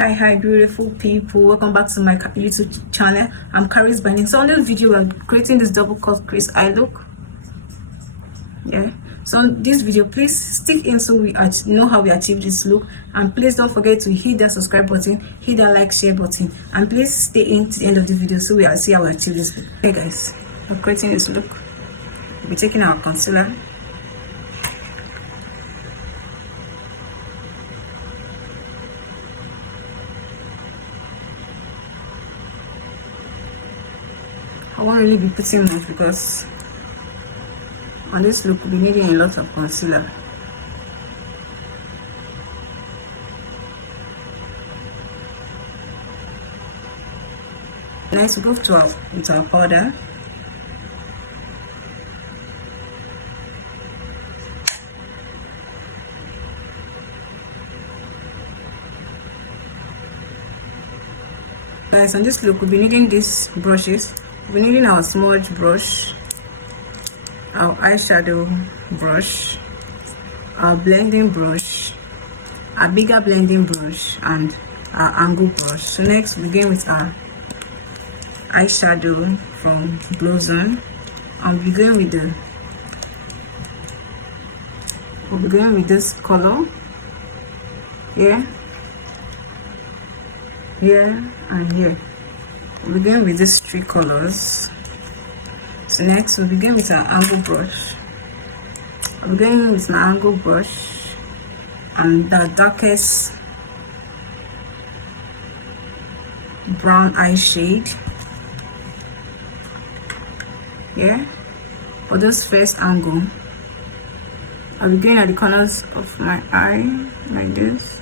Hi beautiful people, welcome back to my YouTube channel. I'm Karis by name. So on this video we're creating this double cut crease eye look. Yeah, so in this video please stick in so we know how we achieve this look, and please don't forget to hit that subscribe button, hit that like, share button, and please stay in to the end of the video so we'll see how we achieve this look. Hey guys, we're creating this look. We're taking our concealer. I won't really be putting much because on this look we'll be needing a lot of concealer. Next we go with our powder. Guys, on this look we'll be needing these brushes. We're needing our smudge brush, our eyeshadow brush, our blending brush, a bigger blending brush, and our angle brush. So next we begin with our eyeshadow from Blossom, and we'll be going with this color here, here, and here. We'll begin with these three colors. So next we'll begin with our angle brush. I'm going with my angle brush and the darkest brown eye shade here for this first angle. I'll be going at the corners of my eye like this.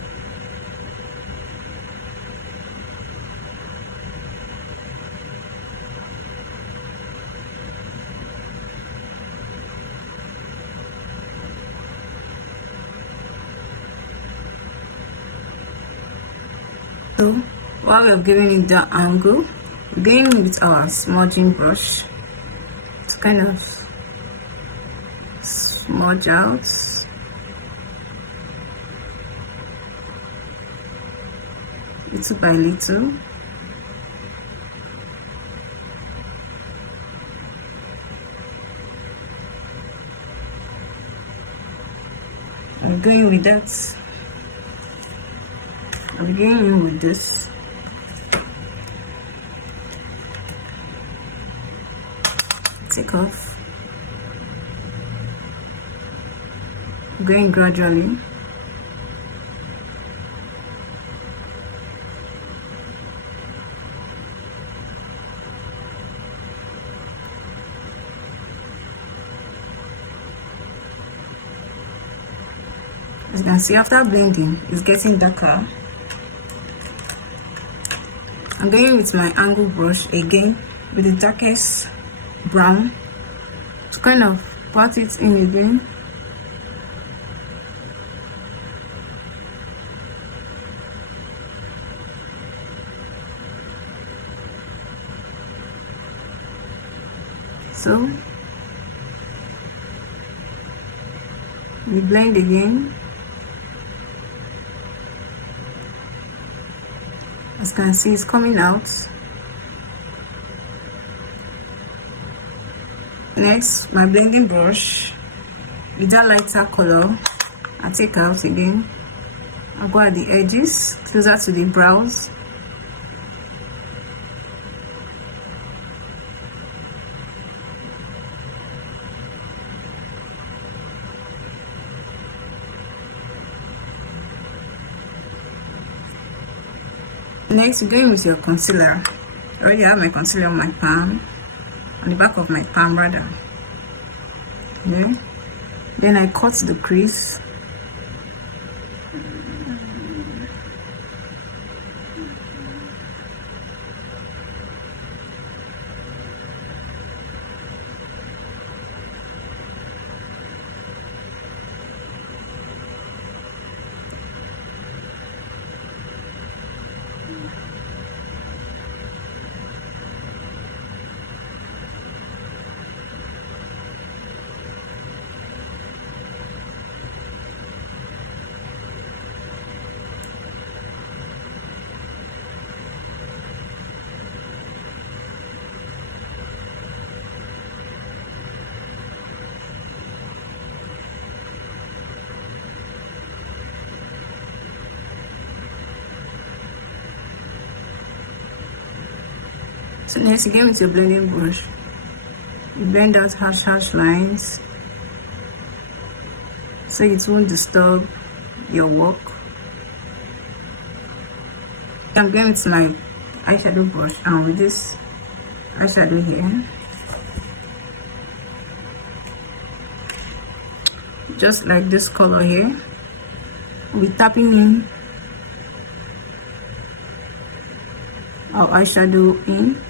So while we're giving it the angle, we're going with our smudging brush to kind of smudge out. Little by little. I'm going with that. I'm going in with this. Take off. Going gradually. As you can see, after blending, it's getting darker. I'm going with my angle brush again with the darkest brown to kind of pat it in again. So we blend again. As you can see, it's coming out. Next, my blending brush with that lighter color, I take out again. I'll go at the edges, closer to the brows. Next, you're going with your concealer. I already have my concealer on my palm, on the back of my palm rather. Okay. Then I cut the crease. So next you get into your blending brush. You blend out harsh lines so it won't disturb your work. I'm going with my eyeshadow brush, and with this eyeshadow here, just like this color here, we're tapping in our eyeshadow in.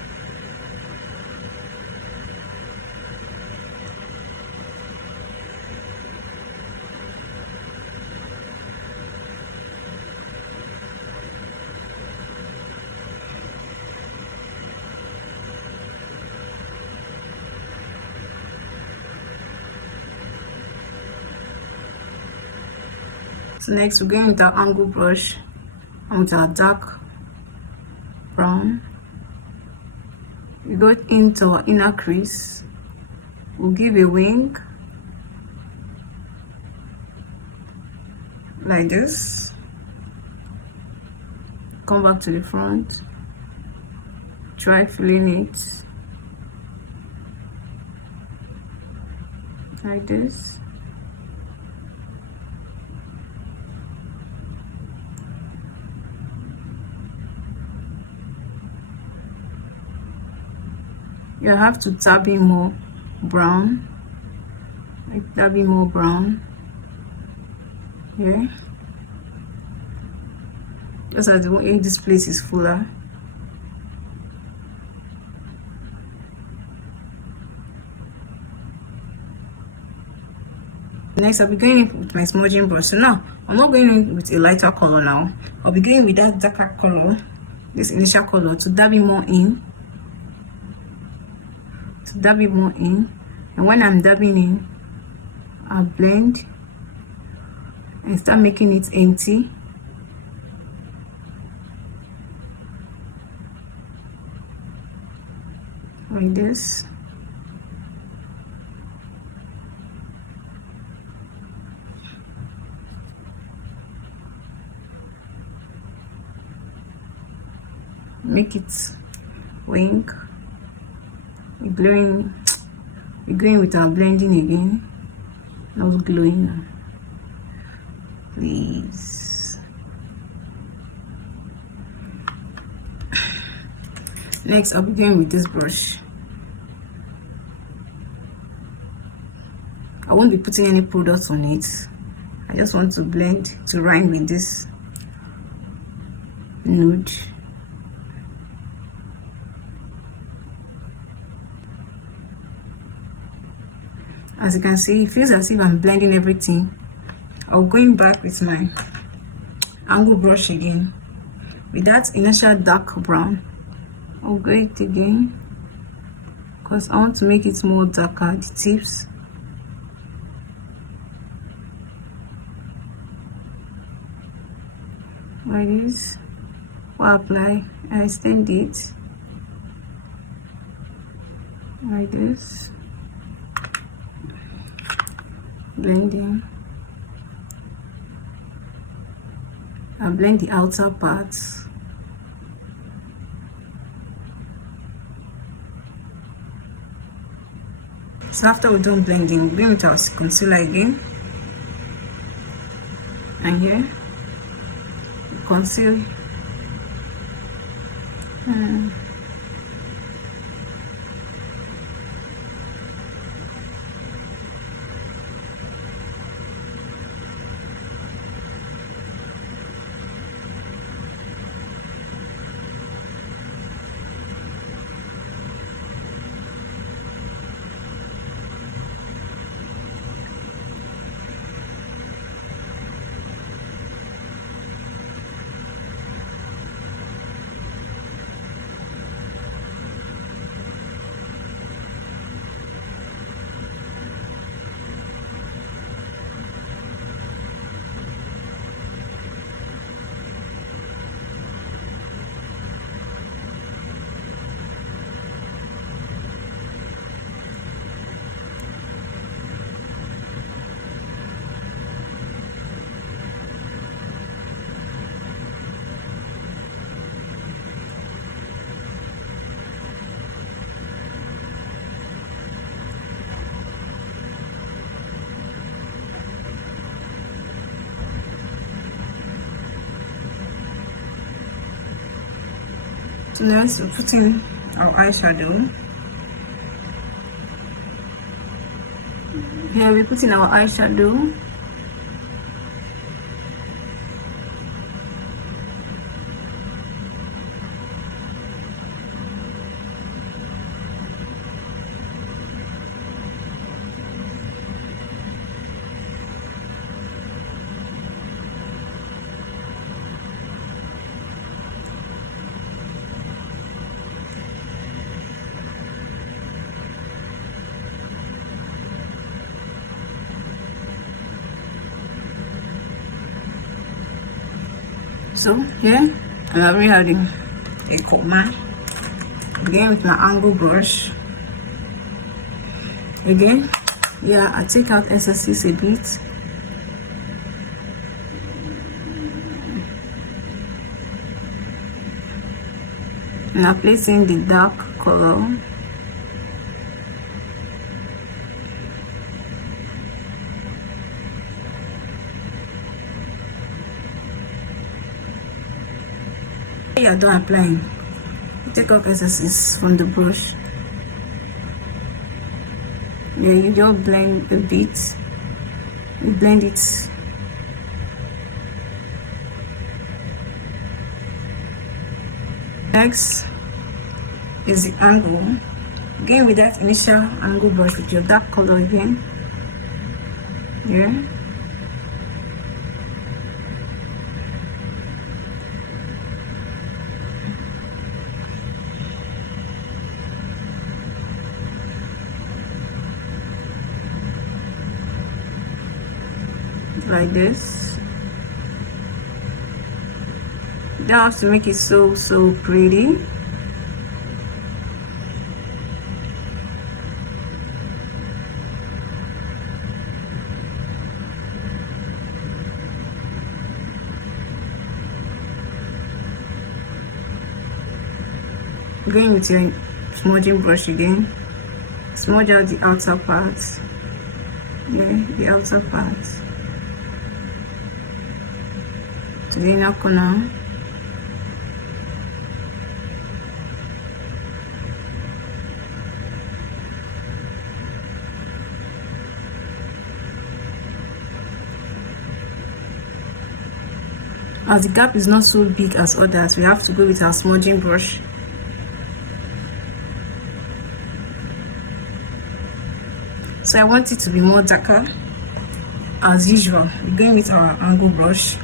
So next we're going with our angle brush and with our dark brown. We go into our inner crease. We'll give a wing like this. Come back to the front. Try filling it like this. You have to tap in more brown, like tap in more brown here, just as the way this place is fuller. Next I'll be going in with my smudging brush. So now I'm not going in with a lighter color now. I'll be going with that darker color, this initial color, to dab it more in. And when I'm dabbing in, I'll blend and start making it empty. Like this. Make it wing. We're going with our blending again. Not glowing now. Please. Next, I'll be going with this brush. I won't be putting any products on it. I just want to blend to rhyme with this nude. As you can see, it feels as if I'm blending everything. I'll going back with my angle brush again with that initial dark brown. I'll go it again because I want to make it more darker, the tips. Like this. I'll apply, I extend it like this. Blending. I blend the outer parts. So after we're done blending, we're going with our concealer again, and here conceal So next we're putting our eyeshadow. Here we're putting our eyeshadow. So here I'm already having a comb again with my angle brush. Again, yeah, I take out excesses a bit. And I'm placing the dark color. You are done applying, take out excesses from the brush. Yeah, you just blend a bit. You blend it. Next is the angle. Again with that initial angle brush with your dark color again. Yeah. Like this. You don't have to make it so pretty. Going with your smudging brush again, smudge out the outer parts. Yeah, the outer parts to the inner corner. As the gap is not so big as others, we have to go with our smudging brush. So I want it to be more darker. As usual, we're going with our angle brush.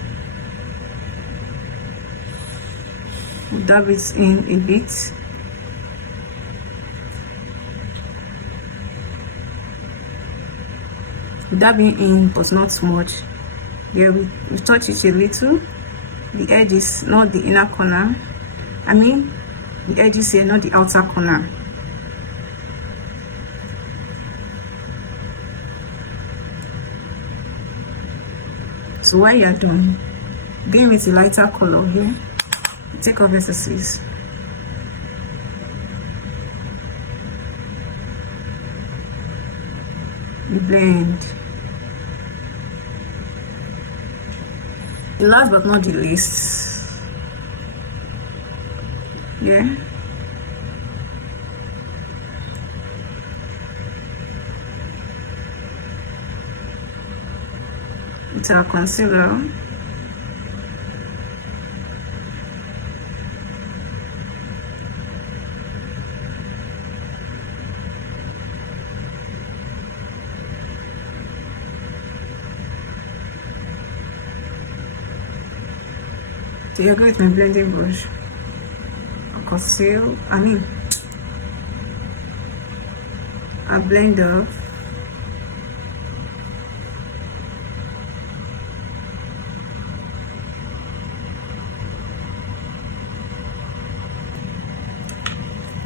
We'll dab it in a bit. Dabbing in but not so much. Yeah, we touch it a little. The edges, not the inner corner. I mean, the edges here, not the outer corner. So while you're done, going with a lighter color here, take off excesses. You blend. Last but not the least, yeah, it's our concealer. So you're going with my blending brush. Conceal, I blend off.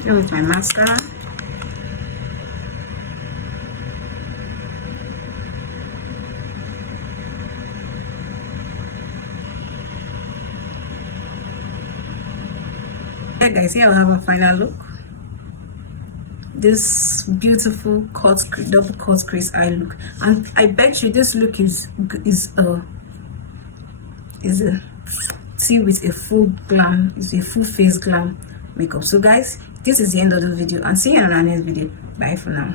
Go with my mascara. Yeah guys, here I have a final look. This beautiful double cut crease eye look, and I bet you this look is a tea with a full glam, is a full face glam. makeup. So guys, this is the end of the video, and see you in our next video. Bye for now.